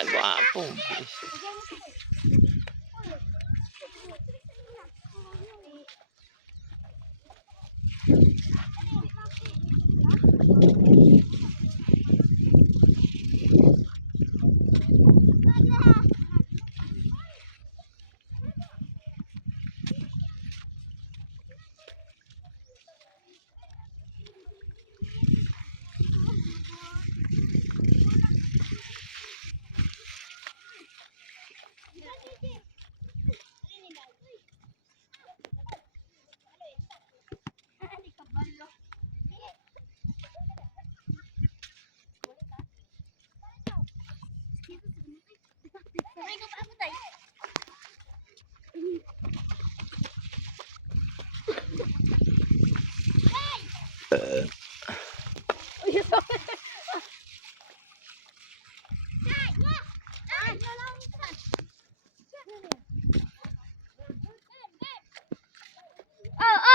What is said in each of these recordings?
Kagwapo.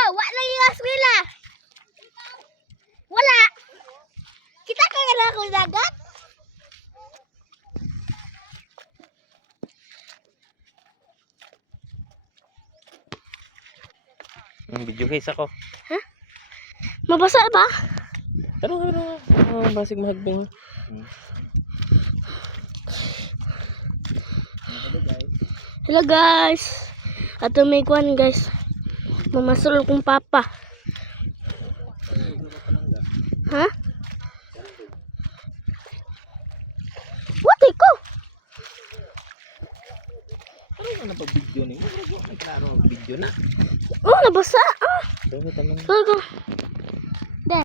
Wala yung aswila. Wala. Kita kagala ako dagat. Video guys ako. Ha? Mabasa ba? Taro. Basig mahagbing. Hello guys. Ato may kwan guys. Mamasul kong papa. Ha? What ko? Ano na pa video ni? Ano klaro video na? Oh, nabasa. Dami taman. Talaga.